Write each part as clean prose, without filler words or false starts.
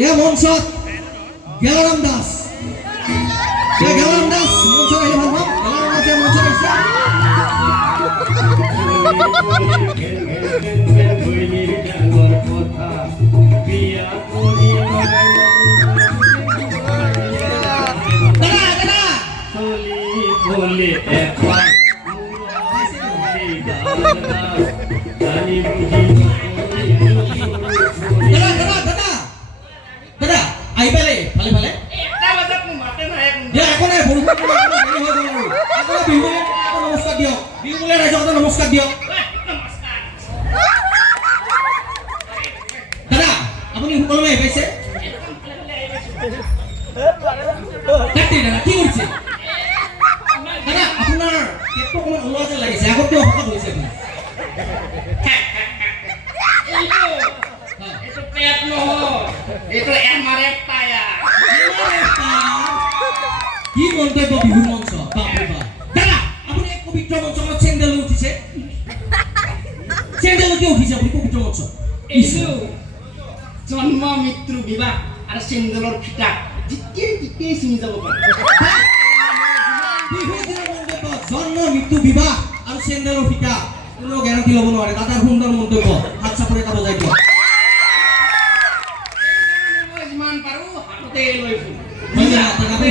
এয়া মঞ্চত গেলাৰাম দাস গেলাৰাম দাস মঞ্চত আহিলে ভাল পাম গেলাৰাম দাসে মঞ্চত আহিছে দাদা আহি পালে ভালে ভালে নমস্কাৰ দিয়ক বিহু বোলে ৰাইজক নমস্কাৰ দিয়ক দাদা আপুনি সকলোৱে আহি পাইছে দাদা কি কৰিছে দাদা আপোনাৰ পেটটো অকণমান ওলোৱা যেন লাগিছে আগতকৈ শকত হৈছে আপুনি কি মন্তব্য বিহু মঞ্চ দাদা আপুনি এক পবিত্ৰ মঞ্চখনত চেণ্ডেল উঠিছে চেণ্ডেল কিয় উঠিছে আপুনি পবিত্ৰ মঞ্চ জন্ম মৃত্যু বিবাহ আৰু চেণ্ডেলৰ ফিটা যেতিয়াই চিনি যাব পাৰে বিহু দিনৰ মন্তব্য জন্ম মৃত্যু বিবাহ আৰু চেণ্ডেলৰ ফিটা কোনো গেৰাণ্টি ল'ব নোৱাৰে দাদাৰ সুন্দৰ মন্তব্য হাত চাপৰি এটা বজাই দিয়ক যিমান পাৰো হাততে লৈ ফুৰো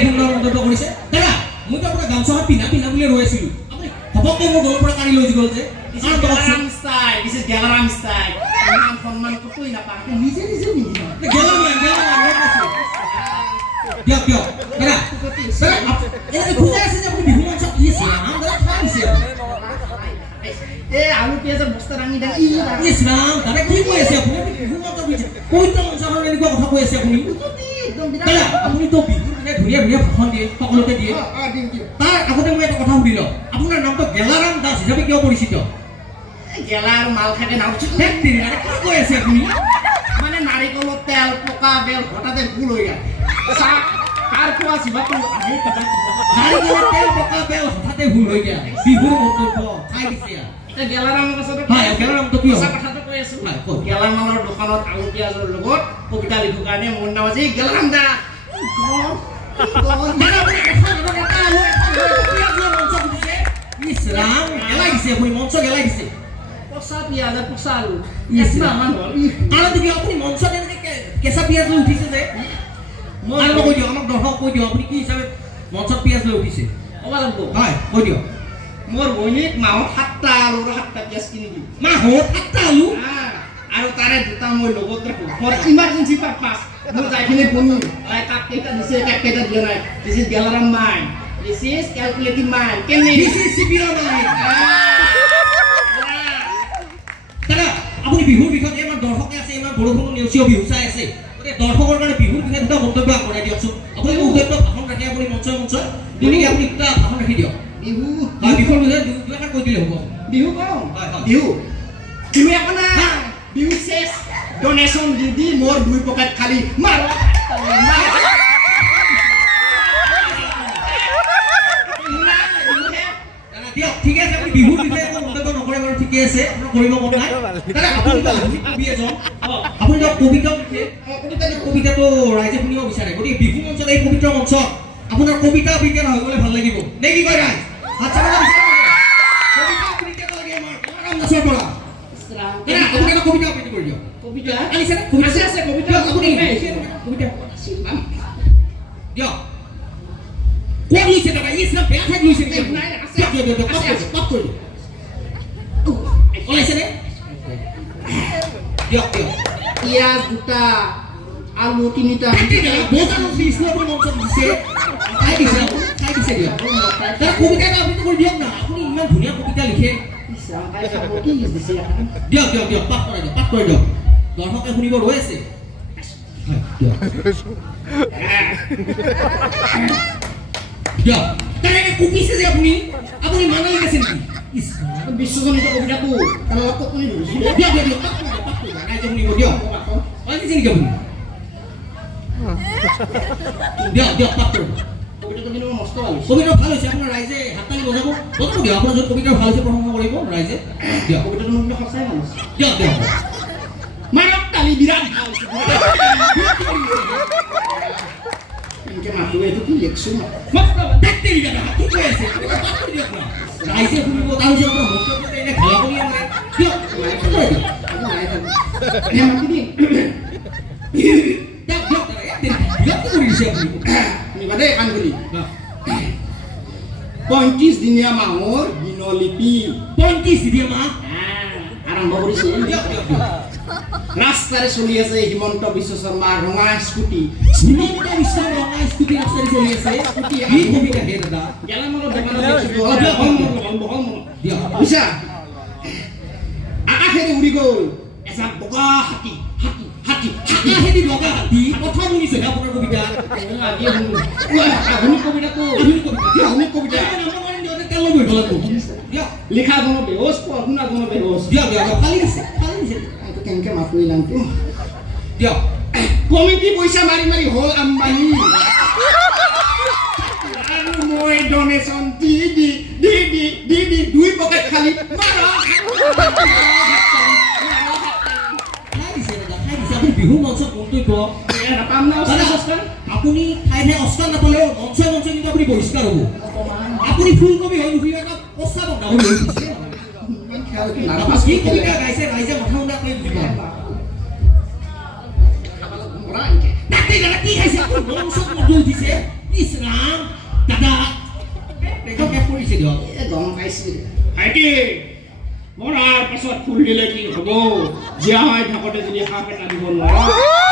সুন্দৰ মন্তব্য কৰিছে দাদা মইতো আপোনাৰ গামোচা পিন্ধা বুলি ৰৈ আছিলো আপুনি ঘপককৈ মোৰ গলৰ পৰা কাঢ়ি লৈ গ'ল যে গেলাৰাম ষ্টাইল দিছে গেলাৰাম ষ্টাইল ইমান সন্মান ক'তোই নাপায় নিজে নিজে পিন্ধিব দিয়ক দিয়ক দাদা এনেকৈ বুজাই আছে যে আপুনি বিহু মঞ্চত কি আছে আলু পিঁয়াজৰ বস্তা দাঙি দাদা কি কৈ আছে আপুনি বিহু মঞ্চত বুজিছে পবিত্ৰ মঞ্চখনত এনেকুৱা কথা কৈ আছে আপুনি দাদা আপুনিতো বিহুৰ দিনা ধুনীয়া ধুনীয়া ভাষণ দিয়ে সকলোকে দিয়ে তাৰ আগতে মই এটা কথা সুধি লওঁ আপোনাৰ নামটো গেলাৰাম দাস হিচাপে কিয় পৰিচিত গেলা আৰু মাল থাকে নাও কি কৈ আছে আপুনি মানে নাৰিকলৰ তেল পকা বেল হঠাতে ভুল হৈ যায় চাহ কাৰ খোৱা জিভাটো নাৰিকলৰ তেল পকা বেল হঠাতে ভুল হৈ গ'ল বিহুৰ মন্তব্য খাই দিছে গেলাৰামৰ পাছতো গেলাৰামটো কি সঁচা কথাটো কৈ আছো গেলামালৰ দোকানত আলু পিঁয়াজৰ লগত কবিতা লিখো কাৰণে মোৰ নাম আছে গেলাৰাম দাস মঞ্চ গেলাই দিছে পচা পিঁয়াজ পচা আলু আপুনি মঞ্চত এনেকে কেঁচা পিঁয়াজ লৈ উঠিছে যে মই কৈ দিয়ক আমাক দৰ্শক কৈ দিয়ক আপুনি কি হিচাপে মঞ্চত পিঁয়াজ লৈ উঠিছে ক'ব লাগিব হয় কৈ দিয়ক মোৰ বহিনীক মাহত 7টা আলু আৰু 7টা পিঁয়াজ কিনি দিম মাহত 7টা আলু আৰু তাৰে দুটা মই লগত ৰাখো ফৰ ইমাৰ্জেঞ্চি পাৰপাছ মোৰ যাইখিনি বনি কাপ কেইটা দিছে কাপ কেইটা দিয়া নাই দিছ ইজ গেলাৰাম mind this is calculative mind কেনে দিছ ইজ সিপিআৰ মাইণ্ড দাদা আপুনি বিহুৰ বিষয়ে ইমান দৰ্শকে আছে ইমান বৰষুণ নেওচিও বিহু চাই আছে গতিকে দৰ্শকৰ কাৰণে বিহুৰ বিষয়ে দুটা মন্তব্য আগবঢ়াই দিয়কচোন আপুনি উদ্দেশ্য ভাষণ ৰাখে আপুনি মঞ্চ গতিকে আপুনি দুটা ভাষণ ৰাখি দিয়ক বিহু বিহুৰ বিষয়ে দুটা কৈ দিলে হ'ব বিহু কওঁ বিহু বিহু একো নাই বিহু শেষ ডোনেশ্যন দি মোৰ দুই পকেট খালি মাৰ দিয়ক ঠিক আছে আপুনি বিহুৰ বিষয়ে একো মন্তব্য নকৰে বাৰু ঠিকে আছে আপোনাৰ কৰিব মন নাই দাদা আপুনি কবি এজন আপুনি কবিতা কবিতাটো ৰাইজে শুনিব বিচাৰে গতিকে বিহু মঞ্চত এই পবিত্ৰ মঞ্চত আপোনাৰ কবিতা আবৃত্তি হৈ গ'লে ভাল লাগিব নে কি কয় ৰাইজ হাত চাব কবিতা আবৃত্তি লাগে আমাৰ গেলাৰাম দাসৰ পৰা আপুনি এটা কবিতা আবৃত্তি কৰি দিয়ক কবিতা আনিছে আছে কবিতা আপুনি কবিতা দিয়ক কোন লৈছে দাদা ইছনা বেয়া ঠাইত লৈছে নাই আছে পাপ কৰি ওলাইছে নে দিয়ক দিয়ক পিঁয়াজ দুটা আলু 3টা বজানো বিষ্ণু আপুনি মঞ্চত দিছে খাই দিছে দিয়ক তাৰ কবিতা এটা আপুনি কৰি দিয়ক না আপুনি ইমান ধুনীয়া কবিতা লিখে দিয়ক দিয়ক দিয়ক পাঠ কৰি দিয়ক দৰ্শকে শুনিব ৰৈ আছে দিয়ক তেনেকে কুকিছে যে আপুনি মানা লিখেছে নেকি বিশ্বজনিত কবিতাটো তাৰ লগত আপুনি ধৰিছিল দিয়ক দিয়ক দিয়ক ৰাইজে শুনিব দিয়ক লিখিছে নেকি আপুনি দিয়ক দিয়ক পাঠ কৰিব কবিতাটো কিন্তু নষ্ট হ'ল কবিতা ভাল হৈছে আপোনাৰ ৰাইজে হাততালি বজাব দিয়ক আপোনাৰ যদি কবিতা ভাল হৈছে প্ৰশংসা কৰিব ৰাইজে দিয়ক কবিতাটো মোৰ সঁচাই ভাল হৈছে দিয়ক দিয়ক মানৱ তালি বিৰাট ভাল হৈছে দেখছো দেখতে দিবা না কি কৈ আছে ৰাইজে শুনিব তাৰ পিছত আপোনাৰ মন্তব্য এনে খেলা কৰি আছে কিয় মাতি দিম বাদে কাণ কৰি 35 দিনীয়া মাহৰ দিনলিপি 35 দিনীয়া মাহ আৰম্ভ কৰিছে ৰাস্তাৰে চলি আছে হিমন্ত বিশ্ব শৰ্মাৰ ৰঙা স্কুটি হিমন্ত বিশ্ব ৰঙা স্কুটি ৰাস্তাৰে চলি আছে স্কুটি কি কবিতা হে দাদা গেলামালৰ দোকানত দেখিছো বহল দিয়া বুইছা আকাশেৰে উৰি গ'ল এজাক বগা হাতী আকাশেদি বগা হাতী কথা শুনিছে আপোনাৰ কবিতা আধুনিক কবিতাটো আধুনিক কবিতা লিখা জন বেহোচ পঢ়ুনা জন বেহোচ দিয়ক খালি দিছে কেনেকে মাত কৰিলাম দিয়ক কমিটি পইচা মাৰি মাৰি হ'ল আম্বানী আৰু মই ডনেশ্যন দি দুই পকেট খালি মাৰা বিহু মঞ্চত মন্তব্য নাপাম না আপুনি ঠাই অস্কাৰ নাপালেও মঞ্চ কিন্তু আপুনি বহিষ্কাৰ হ'ব আপুনি ফুলকবি হৈ নুঠিলে এটা প্ৰস্তাৱক ডাঙৰ হৈ উঠিছে কি কবিতা গাইছে ৰাইজে মাথা উন্দা কৰি বুজিব কি খাইছে আপুনি মঞ্চত মধ্যে উঠিছে ইছ ৰাম দাদা ৰেকৰ্ড শেষ কৰিছে দিয়ক গম পাইছে ভাইটি মৰাৰ পাছত ফুল দিলে কি হ'ব জীয়া হৈ থাকোঁতে যদি সাপ এটা দিব নোৱাৰা